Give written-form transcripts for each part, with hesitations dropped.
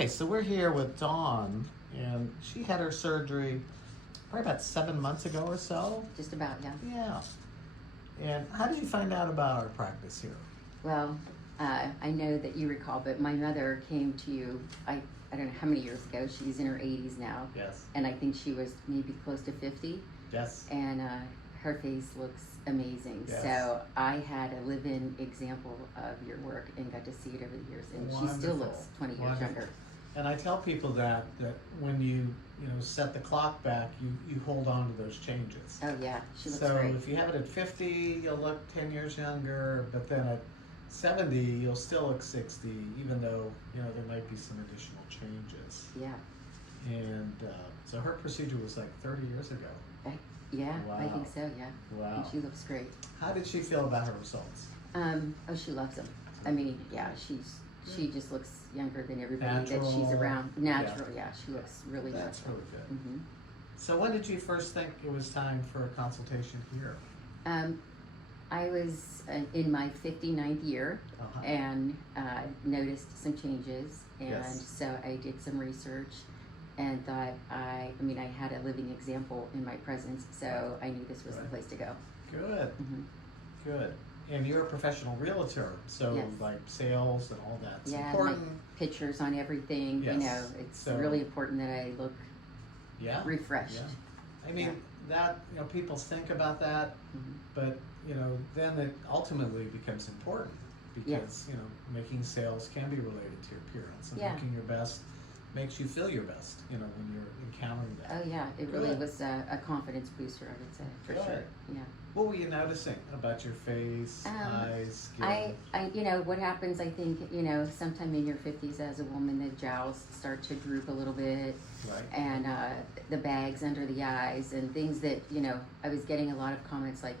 Okay, so we're here with Dawn, and she had her surgery probably about 7 months ago or so. Just about, yeah. Yeah. And how did you find out about our practice here? Well, I know that you recall, but my mother came to you, I don't know how many years ago. She's in her 80s now. Yes. And I think she was maybe close to 50. Yes. And her face looks amazing. Yes. So I had a live-in example of your work and got to see it over the years. And Wonderful. she still looks 20 years Wonderful. younger. And I tell people that when you set the clock back, you hold on to those changes. Oh yeah, she looks so great. If you have it at 50, you'll look 10 years younger, but then at 70, you'll still look 60, even though there might be some additional changes. Yeah. And so her procedure was like 30 years ago. Yeah, Wow. I think so, yeah. Wow. And she looks great. How did she feel about her results? Oh, she loves them. I mean, yeah, she just looks younger than everybody that she's Natural. around. Natural, yeah. She looks really That's natural. really good. Mm-hmm. So when did you first think it was time for a consultation here? I was in my 59th year Uh-huh. and noticed some changes, and Yes. so I did some research and thought I had a living example in my presence, so I knew this was the Right. place to go. Good, Mm-hmm. good. And you're a professional realtor, so Yes. like sales and all that's Yeah, important. my pictures on everything. Yes. It's So- really important that I look Yeah. refreshed. Yeah. I mean that people think about that, Mhm. but then it ultimately becomes important because making sales can be related to your appearance, and Yeah. looking your best makes you feel your best. When you're encountering that. Oh yeah, it really Good. was a confidence booster, I would say, for Good. sure. Yeah. What were you noticing about your face, eyes, skin? what happens, I think, sometime in your 50s as a woman, the jowls start to droop a little bit, Right. and the bags under the eyes, and things that, I was getting a lot of comments like,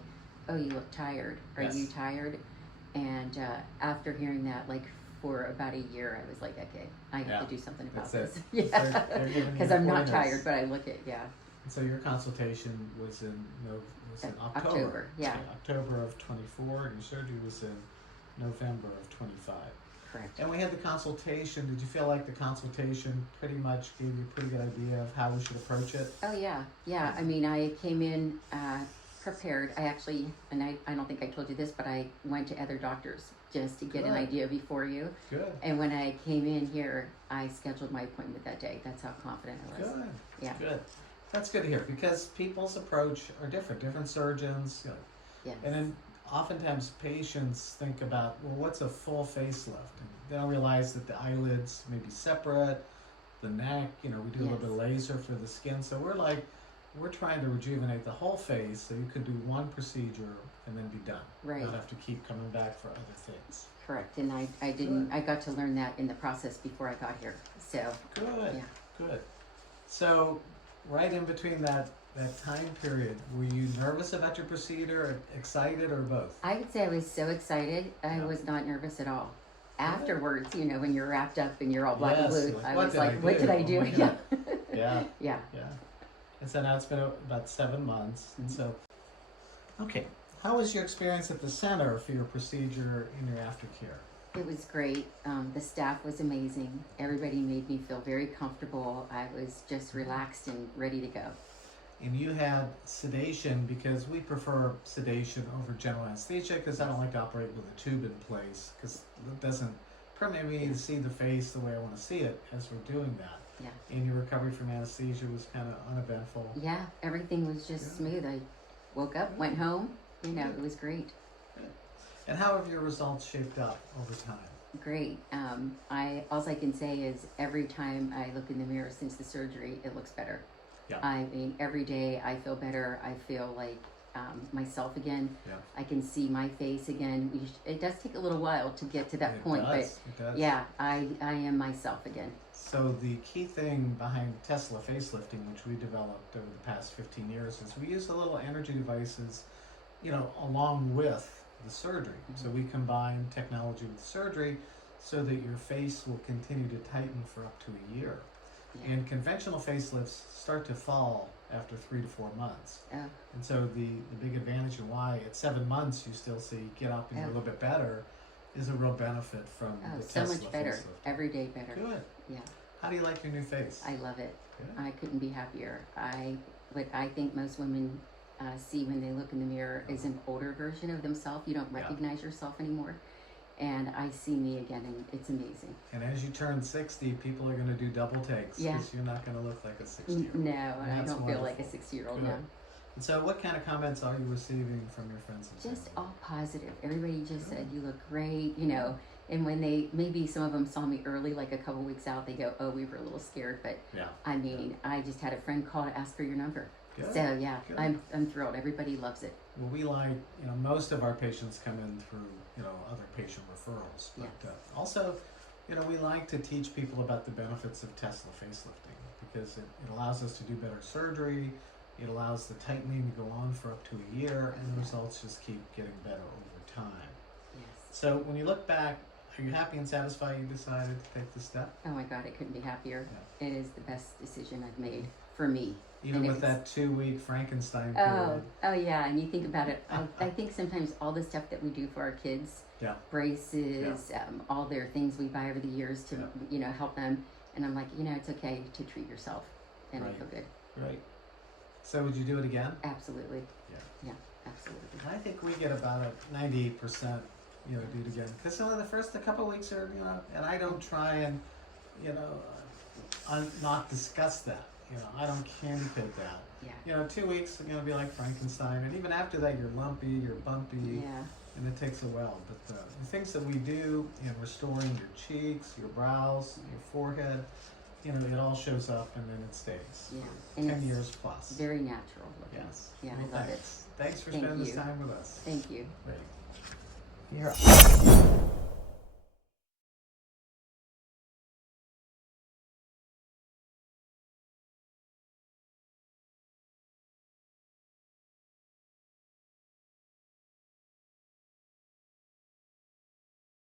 oh, you look tired. Are Yes. you tired? And after hearing that, like, for about a year, I was like, okay, I have Yeah. to do something about That's this. it. Yeah. They're giving you Because I'm not pointers. tired, but I look it, yeah. So your consultation was in October. October, yeah. October of 24, and your surgery was in November of 25. Correct. And we had the consultation. Did you feel like the consultation pretty much gave you a pretty good idea of how we should approach it? Oh yeah, yeah. I mean, I came in prepared. I actually, and I don't think I told you this, but I went to other doctors just to get an Good. idea before you. Good. And when I came in here, I scheduled my appointment that day. That's how confident I was. Good. Yeah. Good. That's good to hear because people's approach are different surgeons. Yes. And then oftentimes patients think about, well, what's a full facelift? And they don't realize that the eyelids may be separate, the neck, we do a little Yes. bit of laser for the skin. So we're trying to rejuvenate the whole face so you could do one procedure and then be done. Right. Not have to keep coming back for other things. Correct. And I didn't. I got to learn that in the process before I got here. So. Good. Yeah. Good. So right in between that time period, were you nervous about your procedure, excited, or both? I would say I was so excited. I Yeah. was not nervous at all. Afterwards, when you're wrapped up and you're all black Yes, and you're blue, like, I "What was did like, I what do? did I Oh do? my Yeah. God." Yeah. Yeah. Yeah. And so now it's been about 7 months. And so, okay, how was your experience at the center for your procedure in your aftercare? It was great. The staff was amazing. Everybody made me feel very comfortable. I was just relaxed and ready to go. And you had sedation because we prefer sedation over general anesthesia because I don't like to operate with a tube in place because it doesn't permit me to see the face the way I want to see it as we're doing that. Yeah. And your recovery from anesthesia was kind of uneventful. Yeah, everything was just Yeah. smooth. I woke up, went home. It was great. And how have your results shaped up over time? Great. All I can say is every time I look in the mirror since the surgery, it looks better. Yeah. I mean, every day I feel better. I feel like myself again. Yeah. I can see my face again. It does take a little while to get to that It point, does. It does. but yeah, I am myself again. So the key thing behind Tesla facelifting, which we developed over the past 15 years, is we use the little energy devices, along with the surgery. Mm-hmm. So we combine technology with surgery so that your face will continue to tighten for up to a year. Yeah. And conventional facelifts start to fall after 3 to 4 months. Oh, And so the big advantage and why at 7 months you still see get up and you're a little bit better is a real benefit from the so Tesla much better. facelift. Every day better. Good. Yeah. How do you like your new face? I love it. Good. I couldn't be happier. What I think most women see when they look in the mirror is an older version of themselves. You don't Yeah. recognize yourself anymore. And I see me again, and it's amazing. And as you turn 60, people are going to do double takes because Yeah. you're not going to look like a 60-year-old. No, and I That's don't feel like a wonderful. 60-year-old Good. now. And so what kind of comments are you receiving from your friends and Just family? all positive. Everybody just Good. said, you look great, you know. And when maybe some of them saw me early, like a couple weeks out, they go, oh, we were a little scared. But Yeah. I mean, I just had a friend call to ask for your number. Good. So yeah, Good. I'm thrilled. Everybody loves it. Well, we like, most of our patients come in through, other patient referrals. But Yes. also, we like to teach people about the benefits of Tesla facelifting because it allows us to do better surgery. It allows the tightening to go on for up to a year, and the results just keep getting better over time. Yes. So when you look back, are you happy and satisfied you decided to take the step? Oh my God, I couldn't be happier. Yeah. It is the best decision I've made for me. Even And with that 2-week Frankenstein Oh, period. oh yeah, and you think about it. I think sometimes all the stuff that we do for our kids, Yeah. braces, all their things we buy over the years to, Yeah. help them. And I'm like, it's okay to treat yourself, and I Right. feel good. Right. So would you do it again? Absolutely. Yeah. Yeah, absolutely. I think we get about a 98%, do it again. Because the first couple of weeks are, and I don't try and, not discuss that. I don't candy paint that. Yeah. 2 weeks are going to be like Frankenstein, and even after that, you're lumpy, you're bumpy, Yeah. and it takes a while. But the things that we do in restoring your cheeks, your brows, your forehead, it all shows up and then it stays. Yeah. For And 10 it's years plus. very natural looking. Yes. Yeah, Well, I love thanks. Thanks for Thank spending this you. time with us. Thank you. Great. You're up.